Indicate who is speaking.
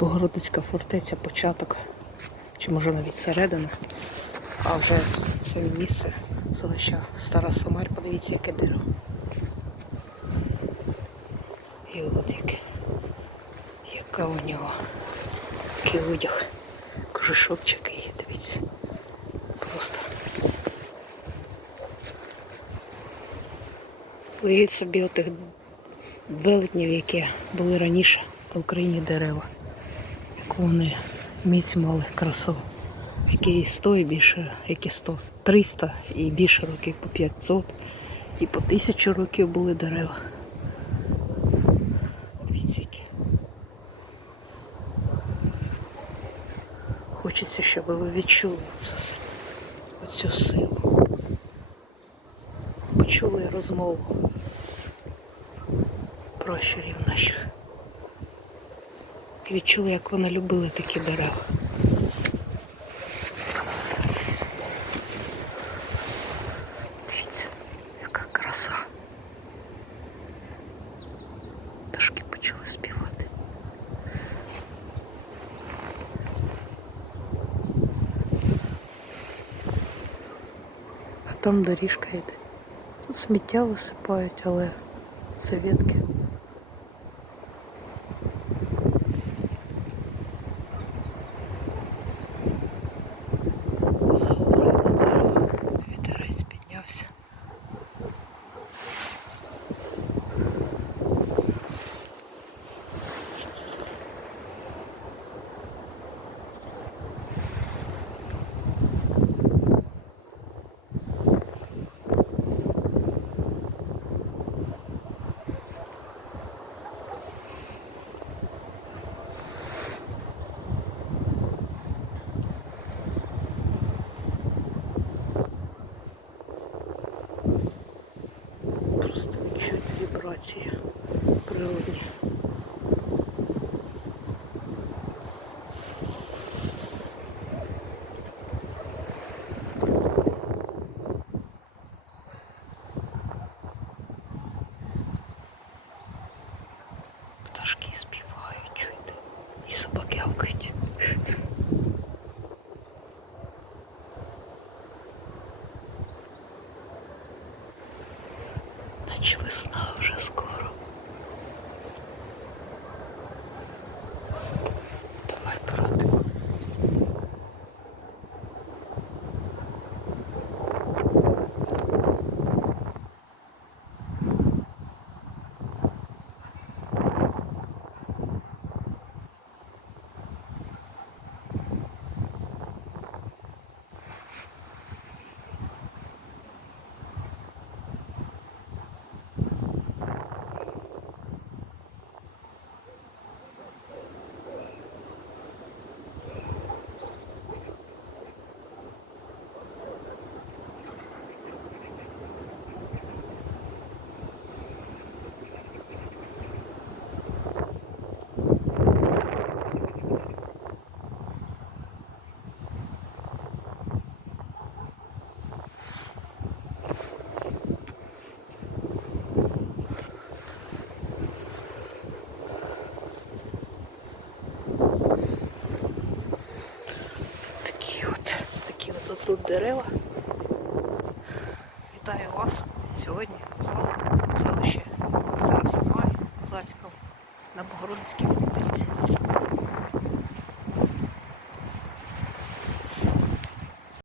Speaker 1: Богородицька фортеця, початок, чи може навіть середина. А вже це місце селища Стара Самарь, подивіться, яке дерево. І от яке, яка у нього який одяг. Кожушок який, дивіться. Просто. Уявіть собі отих велетнів, які були раніше в Україні дерева. Яку вони міць мали красу. Які 100 і більше, які 100, 300 і більше років по 500 і по 1000 років були дерева. Дивіться. Хочеться, щоб ви відчули оцю, с- оцю силу. Почули розмову про щурів наших. І відчули, як вони любили такі дерева. Дивіться, яка краса. Пташки почали співати. А там доріжка йде. Сміття висипають, але це ветки. Просто відчуйте вібрації природні. Пташки співають, чуєте? І собаки гавкають. Наче весна вже скоро. Давай брати. Такі от, тут, дерева. Вітаю вас сьогодні знову в селищі Стара Самарі, Козацького, на Богородицькій вулиці.